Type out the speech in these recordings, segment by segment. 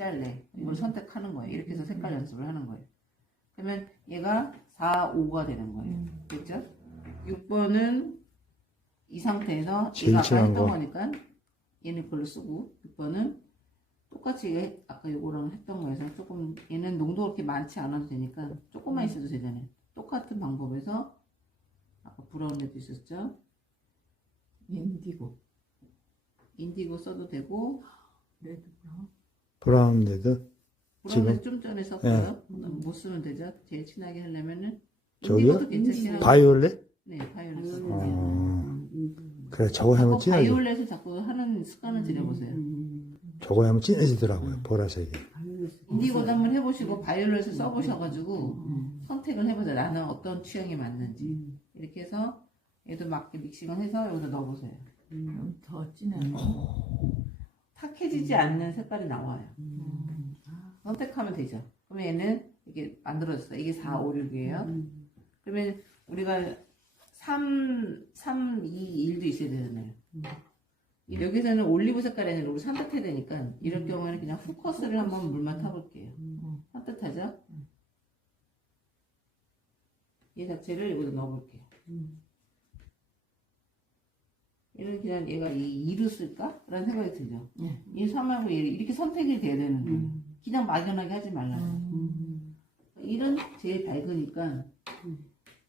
칠할래. 이걸 선택하는 거예요. 이렇게 해서 색깔 연습을 하는 거예요. 그러면 얘가 4, 5가 되는 거예요. 그렇죠? 6번은 이 상태에서 제일 얘가 아까 진한 했던 거. 거니까 얘는 그걸로 쓰고 6번은 똑같이 아까 요거랑 했던 거에서 조금 얘는 농도가 그렇게 많지 않아도 되니까 조금만 있어도 되잖아요. 똑같은 방법에서 아까 브라운에도 있었죠? 인디고 써도 되고 레드 브라운. 브라운 레드. 브라운에서 지금? 좀 전에 썼고요. 못 쓰면 되죠. 제일 친하게 하려면은 저기요? 인디고도 괜찮긴 하고. 바이올렛? 네, 바이올렛. 그래, 저거 하면 자꾸 진하게. 바이올렛을 자꾸 하는 습관을 들여보세요. 저거 하면 진해지더라고요, 보라색이. 인디고도 한번 해보시고 바이올렛을 써보셔가지고 선택을 해보세요. 나는 어떤 취향이 맞는지. 이렇게 해서 얘도 맞게 믹싱을 해서 여기다 넣어보세요. 더 진해. 탁해지지 않는 색깔이 나와요. 선택하면 되죠. 그러면 얘는 이게 만들어졌어요. 이게 4, 5, 6이에요. 그러면 우리가 3, 2, 1도 있어야 되잖아요. 여기서는 올리브 색깔이 아니라 우리 산뜻해야 되니까 이럴 경우에는 그냥 포커스를 한번 물만 타볼게요. 산뜻하죠? 얘 자체를 여기다 넣어볼게요. 얘는 그냥 얘가 이 2로 쓸까? 라는 생각이 들죠. 이 3하고 얘 이렇게 선택이 돼야 되는 거예요. 그냥 막연하게 하지 말라고. 1은 제일 밝으니까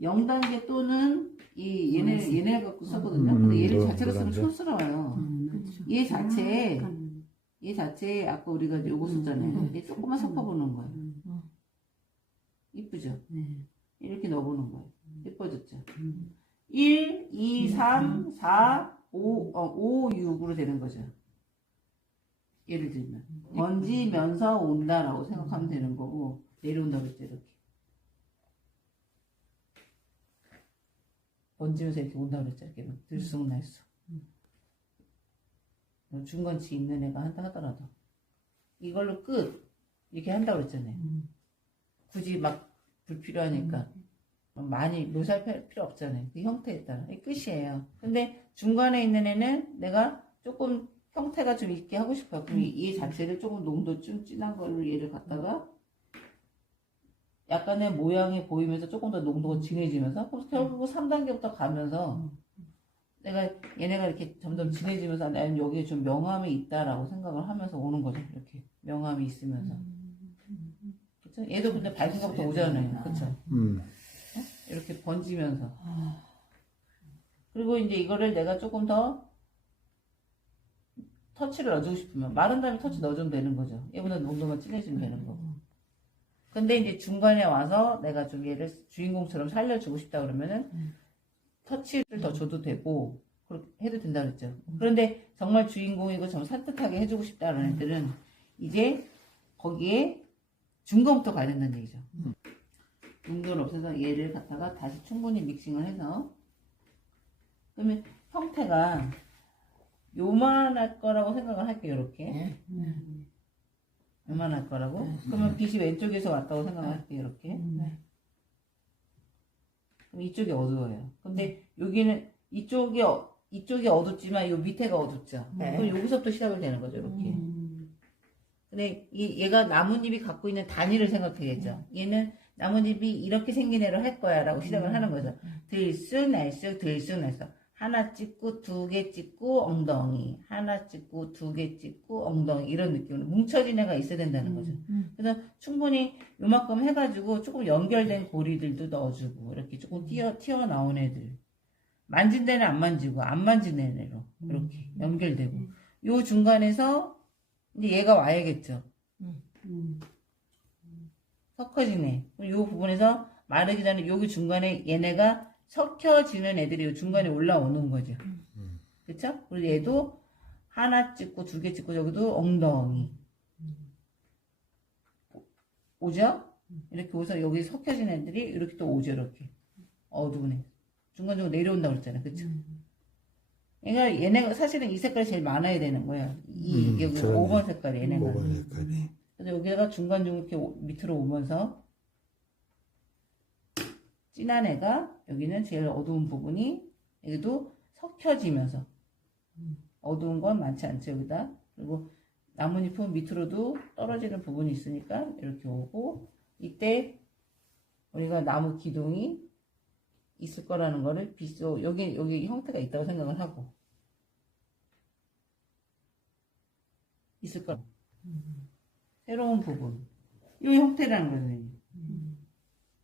0단계 또는 얘네 갖고 썼거든요. 근데 얘를 자체로 쓰면 촌스러워요. 얘 자체에 아까 우리가 요거 썼잖아요. 얘 조금만 섞어보는 거예요. 이쁘죠? 이렇게 넣어보는 거예요. 예뻐졌죠? 1, 2, 3, 4, 5, 6으로 되는 거죠. 예를 들면 번지면서 온다라고 생각하면 되는 거고 내려온다고 했죠. 이렇게 번지면서 이렇게 온다고 그랬죠. 이렇게 들쑥날쑥 중간치 있는 애가 한다 하더라도 이걸로 끝 이렇게 한다고 그랬잖아요. 굳이 막 불필요하니까 많이 묘사할 필요 없잖아요. 그 형태에 따라 이게 끝이에요. 근데 중간에 있는 애는 내가 조금 형태가 좀 있게 하고 싶어요. 그럼 이 자체를 조금 농도 좀 진한 걸로 얘를 갖다가 약간의 모양이 보이면서 조금 더 농도가 진해지면서 결국 3단계부터 가면서 내가 얘네가 이렇게 점점 진해지면서 나는 여기에 좀 명암이 있다라고 생각을 하면서 오는 거죠. 이렇게 명암이 있으면서 그쵸? 얘도 근데 밝은 것부터 오잖아요. 그쵸? 이렇게 번지면서 그리고 이제 이거를 내가 조금 더 터치를 넣어주고 싶으면 마른 다음에 터치 넣어주면 되는 거죠. 얘보다 농도만 진해지면 되는 거고. 근데 이제 중간에 와서 내가 좀 얘를 주인공처럼 살려주고 싶다 그러면은 터치를 더 줘도 되고 그렇게 해도 된다 그랬죠. 그런데 정말 주인공이고 좀 산뜻하게 해주고 싶다는 애들은 이제 거기에 중간부터 가야 된다는 얘기죠. 농도를 없애서 얘를 갖다가 다시 충분히 믹싱을 해서 그러면 형태가 요만할 거라고 생각을 할게요. 이렇게 요만할 거라고 그러면 빛이 왼쪽에서 왔다고 생각을 할게요. 이렇게 그럼 이쪽이 어두워요. 근데 여기는 이쪽이 어둡지만 요 밑에가 어둡죠. 그럼 여기서부터 시작을 되는 거죠. 이렇게 근데 얘가 나뭇잎이 갖고 있는 단위를 생각해야겠죠. 얘는 나뭇잎이 이렇게 생긴 애로 할 거야 라고 시작을 하는 거죠. 들쑥날쑥 들쑥날쑥 하나 찍고 두 개 찍고 엉덩이 하나 찍고 두 개 찍고 엉덩이 이런 느낌으로 뭉쳐진 애가 있어야 된다는 거죠. 그래서 충분히 요만큼 해가지고 조금 연결된 고리들도 넣어주고 이렇게 조금 튀어나온 애들 만진 데는 안 만지고 안 만진 애로 이렇게 연결되고 요 중간에서 이제 얘가 와야겠죠. 섞어진 애. 요 부분에서 마르기 전에 여기 중간에 얘네가 섞여지는 애들이 요 중간에 올라오는 거죠. 그쵸? 그리고 얘도 하나 찍고 두 개 찍고 여기도 엉덩이. 오죠? 이렇게 오서 여기 섞여진 애들이 이렇게 또 오죠. 이렇게. 어두운 애. 중간중간 내려온다고 그랬잖아요. 그쵸? 그러니까 얘네가 사실은 이 색깔이 제일 많아야 되는 거예요. 여기 5번 색깔이 얘네가. 5번 색깔이. 그래서 여기다가 중간중간 이렇게 밑으로 오면서 진한 애가 여기는 제일 어두운 부분이 여기도 섞여지면서 어두운 건 많지 않죠. 여기다. 그리고 나뭇잎은 밑으로도 떨어지는 부분이 있으니까 이렇게 오고, 이때 우리가 나무 기둥이 있을 거라는 거를 빗소, 여기 형태가 있다고 생각을 하고, 있을 거. 새로운 부분. 이 형태라는 거예요.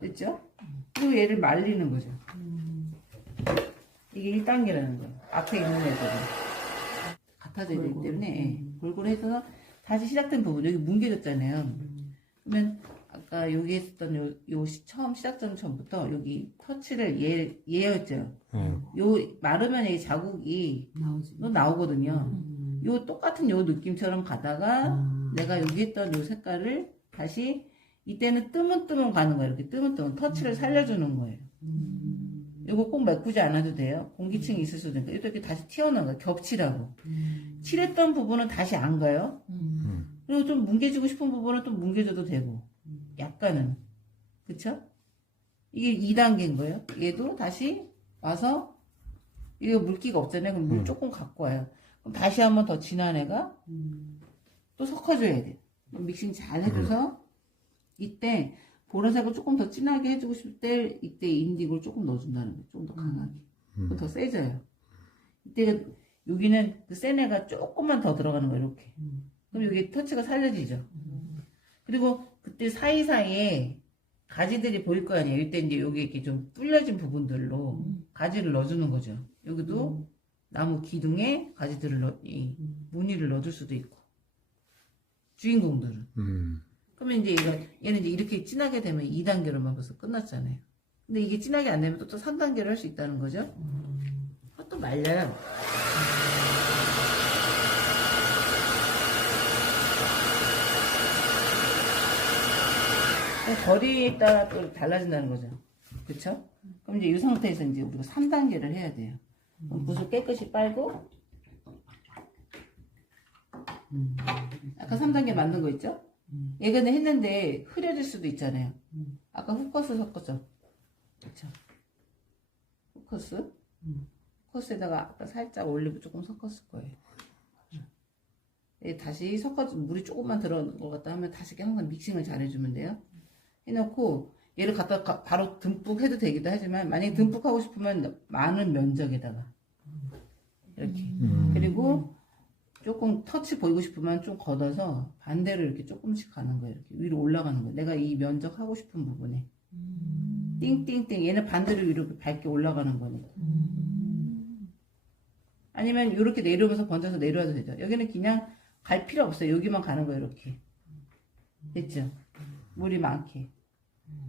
됐죠? 그리고 얘를 말리는 거죠. 이게 1단계라는 거예요. 앞에 있는 애들은. 같아져야 되기 때문에, 골고루 해서 다시 시작된 부분, 여기 뭉개졌잖아요. 그러면, 아까 여기 했었던 처음 시작전 전부터 여기 터치를 얘였죠. 요, 마르면 이 자국이 나오지. 나오거든요. 요 똑같은 요 느낌처럼 가다가 내가 여기 했던 요 색깔을 다시 이때는 뜨문뜨문 가는 거예요. 이렇게 뜨문뜨문 터치를 살려주는 거예요. 이거 꼭 메꾸지 않아도 돼요. 공기층이 있을 수도 있으니까 이렇게 다시 튀어나온 거예요. 겹치라고. 칠했던 부분은 다시 안 가요. 그리고 좀 뭉개지고 싶은 부분은 또 뭉개져도 되고 약간은 그쵸? 이게 2단계인 거예요. 얘도 다시 와서 이거 물기가 없잖아요. 그럼 물 조금 갖고 와요. 그럼 다시 한번 더 진한 애가 또 섞어줘야 돼. 믹싱 잘 해줘서 이때 보라색을 조금 더 진하게 해주고 싶을 때 이때 인디고를 조금 넣어준다는 거예요. 좀 더 강하게. 그럼 더 세져요. 이때 여기는 그 센 애가 조금만 더 들어가는 거예요. 이렇게. 그럼 여기 터치가 살려지죠. 그리고 그때 사이사이에 가지들이 보일 거 아니에요. 이때 이제 여기 이렇게 좀 뚫려진 부분들로 가지를 넣어주는 거죠. 여기도 나무 기둥에 가지들을 무늬를 넣어줄 수도 있고. 주인공들은. 그러면 이제 얘는 이제 이렇게 진하게 되면 2단계로만 벌써 끝났잖아요. 근데 이게 진하게 안 되면 또 3단계로 할 수 있다는 거죠. 또 말려요. 거리에 따라 또 달라진다는 거죠. 그쵸? 그럼 이제 이 상태에서 이제 우리가 3단계를 해야 돼요. 붓을 깨끗이 빨고, 아까 3단계 만든 거 있죠? 예전에 했는데 흐려질 수도 있잖아요. 아까 후커스 섞었죠? 그쵸? 후커스? 후커스에다가 아까 살짝 올리브 조금 섞었을 거예요. 다시 섞어서 물이 조금만 들어간 것 같다 하면 다시 항상 믹싱을 잘 해주면 돼요. 해놓고 얘를 갖다 바로 듬뿍 해도 되기도 하지만 만약에 듬뿍 하고 싶으면 많은 면적에다가 이렇게 그리고 조금 터치 보이고 싶으면 좀 걷어서 반대로 이렇게 조금씩 가는 거예요. 이렇게 위로 올라가는 거예요. 내가 이 면적 하고 싶은 부분에 띵띵띵 얘는 반대로 이렇게 밝게 올라가는 거니까. 아니면 이렇게 내려오면서 번져서 내려와도 되죠. 여기는 그냥 갈 필요 없어요. 여기만 가는 거예요. 이렇게 됐죠? 물이 많게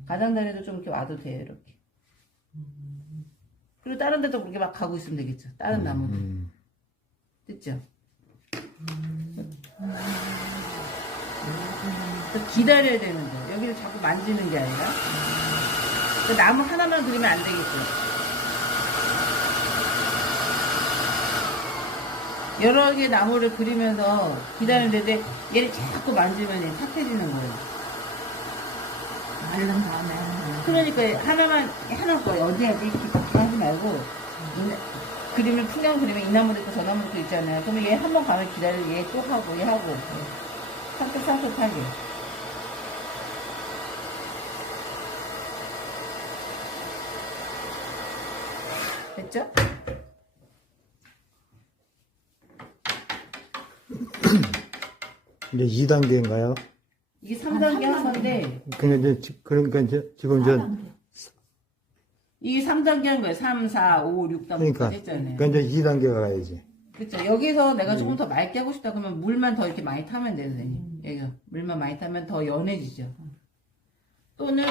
가장자리도 좀 이렇게 와도 돼요. 이렇게. 그리고 다른 데도 그렇게 막 가고 있으면 되겠죠. 다른 나무도. 됐죠? 기다려야 되는 거예요. 여기를 자꾸 만지는 게 아니라. 나무 하나만 그리면 안 되겠죠. 여러 개의 나무를 그리면서 기다리는데 얘를 자꾸 만지면 탁해지는 거예요. 말른 다음에. 그러니까 하나 거예요. 어디 하지? 이렇게 하지 말고 그림을 풍경 그리면 이 나무도 있고 저 나무도 있잖아요. 그러면 얘 한 번 가면 기다리고 얘 또 하고 얘 하고 산뜻산뜻하게. 됐죠? 이제 2단계인가요? 이게 3단계 한 건데 그러니까 이제 지금 이게 3단계 한 거예요. 3, 4, 5, 6단계 그러니까 했잖아요. 이제 2단계가 가야지. 그렇죠. 여기서 내가 조금 더 맑게 하고 싶다 그러면 물만 더 이렇게 많이 타면 돼요, 선생님. 여기서 물만 많이 타면 더 연해지죠. 또는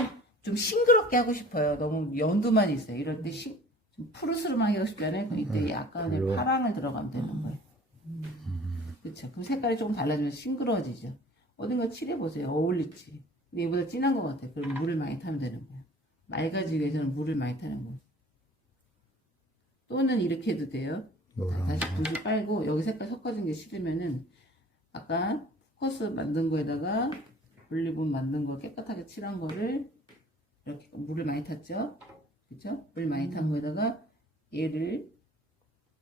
좀 싱그럽게 하고 싶어요. 너무 연두만 있어요. 이럴 때 좀 푸르스름하게 하고 싶잖아요. 그럼 이때 약간의 파랑을 들어가면 되는 거예요. 그렇죠. 그럼 색깔이 조금 달라지면 싱그러워지죠. 어딘가 칠해보세요. 어울릴지. 근데 얘보다 진한 것 같아요. 그럼 물을 많이 타면 되는 거예요. 맑아지기 위해서는 물을 많이 타는 거예요. 또는 이렇게 해도 돼요. 자, 다시 붓을 빨고 여기 색깔 섞어진 게 싫으면은 아까 포커스 만든 거에다가 올리브 만든 거 깨끗하게 칠한 거를 이렇게 물을 많이 탔죠? 그쵸? 물 많이 탄 거에다가 얘를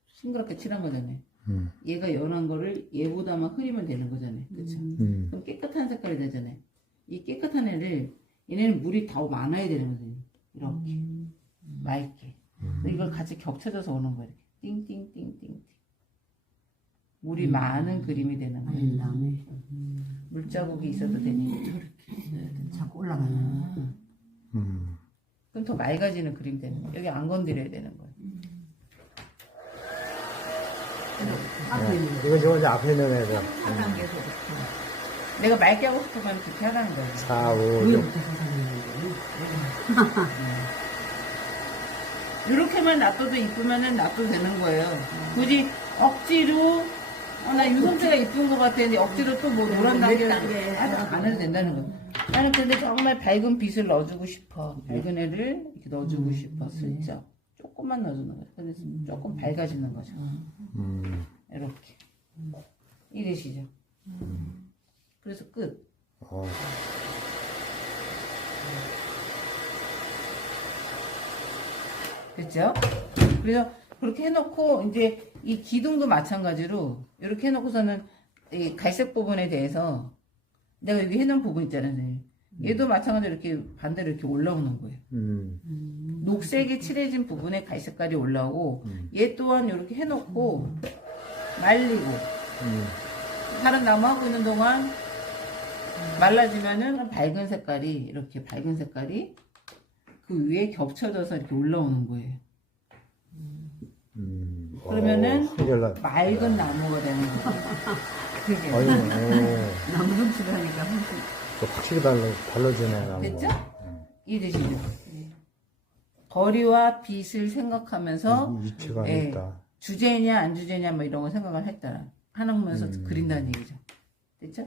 싱그럽게 칠한 거잖아요. 얘가 연한 거를 얘보다만 흐리면 되는 거잖아요. 그쵸? 그럼 깨끗한 색깔이 되잖아요. 이 깨끗한 애를, 얘네는 물이 더 많아야 되는 거거든요. 이렇게. 맑게. 이걸 같이 겹쳐져서 오는 거예요. 이렇게. 띵띵띵띵띵. 물이 많은 그림이 되는 거예요. 다음에 물자국이 있어도 되니까. 자꾸 올라가네. 그럼 더 맑아지는 그림 되는 거예요. 여기 안 건드려야 되는 거예요. 앞에 있는 이거 지금 이제 앞에 있는 애들. 4단계에서 내가 맑게 하고 싶으면 그렇게 하라는 거예요. 4, 5, 6. 위에부터 사사는 이렇게만 놔둬도 이쁘면은 놔둬도 되는 거예요. 굳이 억지로 나 유성재가 이쁜 것 같았는데 억지로 또 뭐 노란 단계 안 해도 된다는 거예요. 나는 근데 정말 밝은 빛을 넣어주고 싶어. 밝은 애를 이렇게 넣어주고 싶어. 슬쩍 조금만 넣어주는 거예요. 그래서 조금 밝아지는 거죠. 이렇게 이러시죠. 그래서 끝. 어. 됐죠? 그래서 그렇게 해놓고 이제 이 기둥도 마찬가지로 이렇게 해놓고서는 이 갈색 부분에 대해서 내가 여기 해놓은 부분 있잖아요. 얘도 마찬가지로 이렇게 반대로 이렇게 올라오는 거예요. 녹색이 칠해진 부분에 갈색깔이 올라오고 얘 또한 이렇게 해놓고 말리고 다른 나무 하고 있는 동안 말라지면은 밝은 색깔이 이렇게 밝은 색깔이 그 위에 겹쳐져서 이렇게 올라오는 거예요. 그러면은 한결나. 맑은 나무가 되는 거예요. 그게 나무 솜씨를 하니까 훨씬 확실히 달라지네, 나무가. 됐죠? 이해되시죠? 거리와 빛을 생각하면서 위치가 예, 있다. 주제냐 안 주제냐 뭐 이런 거 생각을 했다 하면서 그린다는 얘기죠. 됐죠?